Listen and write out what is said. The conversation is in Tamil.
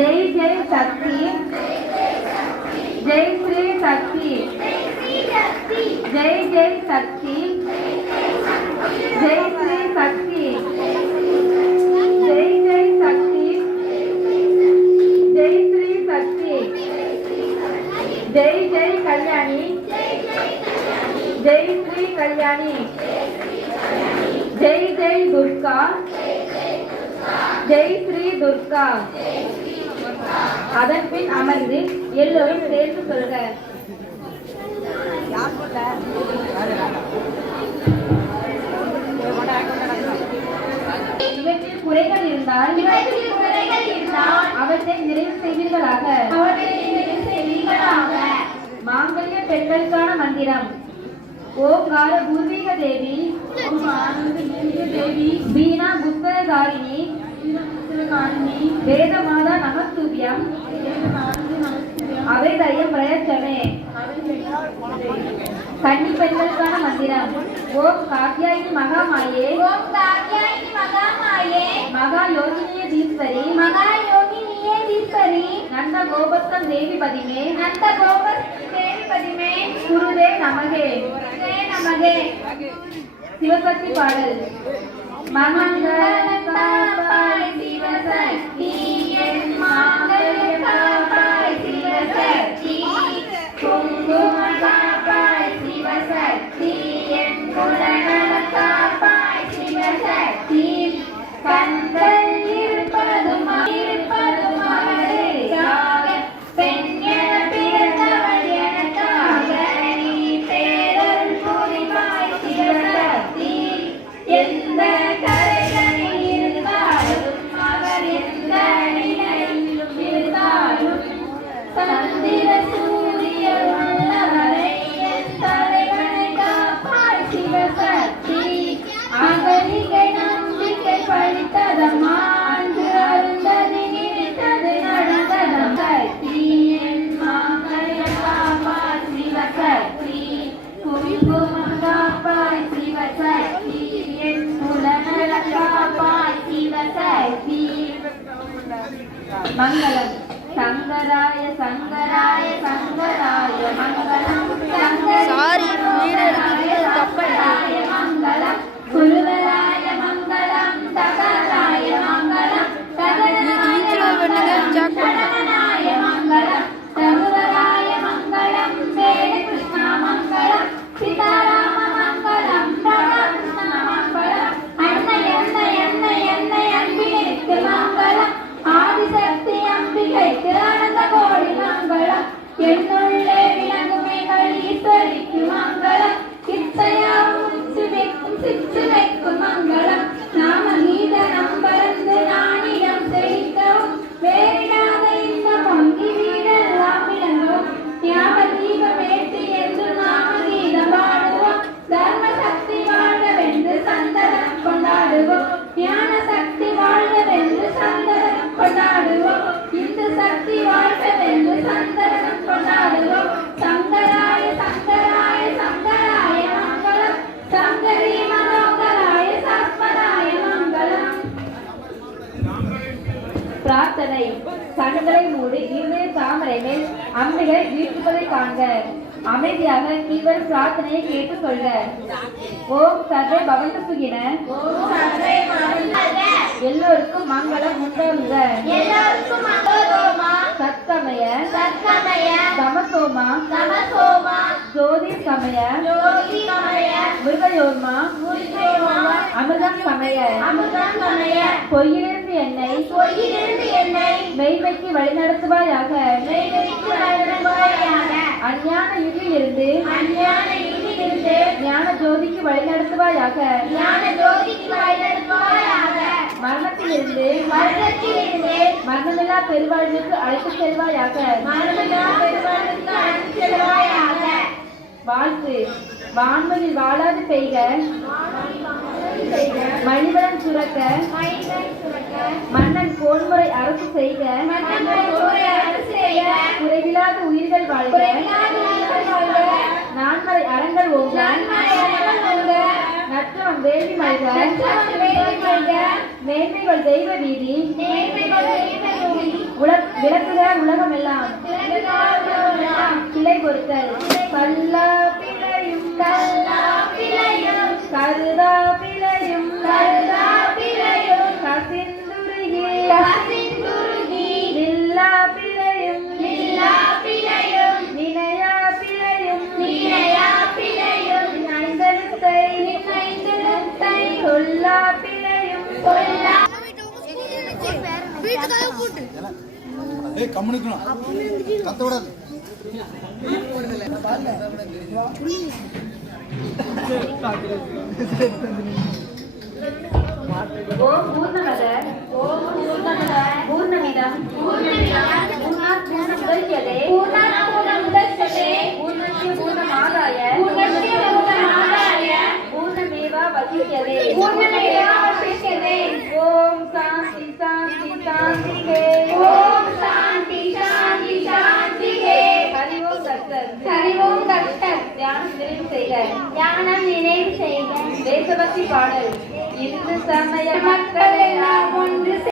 जय जय शक्ति, जय श्री शक्ति, जय जय शक्ति, जय श्री शक्ति, जय जय शक्ति, जय श्री शक्ति, जय जय कल्याणी, जय श्री कल्याणी, जय जय दुर्गा, जय श्री दुर्गा. அதன் பின் அமர்ந்து எல்லோரும் சேர்ந்து சொல்க. இவற்றில் குறைகள் இருந்தால் அவற்றை நிறைவு செய்வீர்களாக. மாங்கல்ய பெண்களுக்கான மந்திரம். ஓங்கார பூர்வீக தேவி, வீணா புத்தகாரிணி, வேதமாதா நமஸ்துபியம், அவைதயம் பிரயச்சமே. கன்னி பெண்களுக்கான மந்திரம். ஓம் காத்யாயினி மகாமாயே, மகா யோகினியே தீஸ்வரி, நந்த கோபஸ்தம் தேவி பதிமே, குருதே நமகே. சிவசக்தி பாடல். மங்களகாபாய் சிவசக்தி, என் மங்களகாபாய் சிவசக்தி, குங்குமகாபாய் சிவசக்தி, என் குலநலகாபாய் சிவசக்தி, கண்கள் இருப்பதும் அவளுக்காக, பெண் என பிறந்தவள் எனக்காக, நீ பேரல் புரிவாய் சிவசக்தி. எந்த கரைகளில் இருந்தாலும் அவர் எந்த நிலையிலும் இருந்தாலும், சந்திர சூரிய உள்ளவரை என் தலைவனை காப்பாய் சிவசக்தி. அகலிகை நம்பிக்கை பழித்ததம்மா, அன்று அருந்ததி நினைத்தது நடந்ததம் சக்தி. என் மகளை காப்பாய் சிவசக்தி, குங்குமம் காப்பாய் சிவசக்தி, என் குலநல காப்பாய் சிவசக்தி. மங்களம். சங்கராய சங்கராய சங்கராய மங்களம், சங்கராய மங்களம், குருவராய மங்களம், தகராய மங்களம், தகராய மங்களம், தகுவராய மங்களம், வேத கிருஷ்ணா மங்களம், சீதாராம மங்களம், ராதாகிருஷ்ணா மங்களம், அன்னை அன்னை அன்னை அன்னை அன்பிற்கு மங்களம், ஆதிசக்தி அம்பிகைக்கு ஆனந்த கோடி மங்களம், என்னுள்ளே விளங்கும் எங்கள் ஈஸ்வரிக்கு மங்களம், இச்சையாவும் சிச்சு வைக்கும் மங்களம், நாம கீத நம்பரந்து நானிடம் செழிக்கவும், வேறிடாத இந்த பொங்கி வீடெல்லாம் விளங்கும், ஞாப தீபம் ஏற்றி என்று நாம கீதம் பாடுவோம், தர்ம சக்தி வாழ்கவென்று சந்தனம் கொண்டாடுவோம், ஞான சக்தி வாழ்கவென்று சந்தனம் கொண்டாடுவோம், இந்து சக்தி வாழ்கவென்று சந்தனம் கொண்டாடுவோம். சங்கராய சங்கராய சங்கராய மங்களம், சங்கரி மனோகராய சத்மராய மங்களம். பிரார்த்தனை. கண்களை மூடி இருதய தாமரை மேல் அம்பிகை வீட்டுப்பதை காண்க. அமைதியாக இவர் பிரார்த்தனையை கேட்டு சொல்க. ஓம் சர்வே பவந்து சுகின, எல்லோருக்கும் மங்களம் உண்டாகுக. சத்கமய தமசோமா ஜோதி சமய மிருகயோர்மா அமிர்தம் சமய. பொய்யிலிருந்து என்னை மெய்மைக்கு வழிநடத்துவாயாக. அஞ்ஞான இருளிலிருந்து ஞான ஜோதிக்கு வழிநடத்துவாயாக. மரணத்திலிருந்து மரணமில்லா பெருவாழ்வுக்கு அழைத்து செல்வாயாக. வாழ்த்து. வான்மையில் வாழாது பெய்க, மணிவளம் சுரக்க, மன்னன் கோன்முறை அரசு செய்க, குறைவில்லாத உயிர்கள் வாழ்க, நான்மறை அறங்கள் ஓங்க, நற்றம் வேள்வி மல்க, மேன்மைகள் தெய்வ வீதி, விளக்குக உலகமெல்லாம் கிளை பொறுத்தல் கல்லா பிழையும் கருதா பிழையும் கசிந்துருகி நில்லா பிழையும் நினையா பிழையும் ஐந்தெழுத்தை சொல்லா பிழையும் ஏய் கம்முனிக்கணும் கத்த விடாது ஓம் பூர்ணமத பூர்ணமிதம் பூர்ணாத் பூர்ணமுதச்யதே பூர்ணஸ்ய பூர்ணமாதாய பூர்ணமேவா வசிஷ்யதே ஓம் சாந்தி சாந்தி சாந்திகே ஹரி ஓம் தத்தர் தியானம் நிறைவு செய்க தேசபக்தி பாடல் இந்து சமய மக்கள் எல்லாம் ஒன்று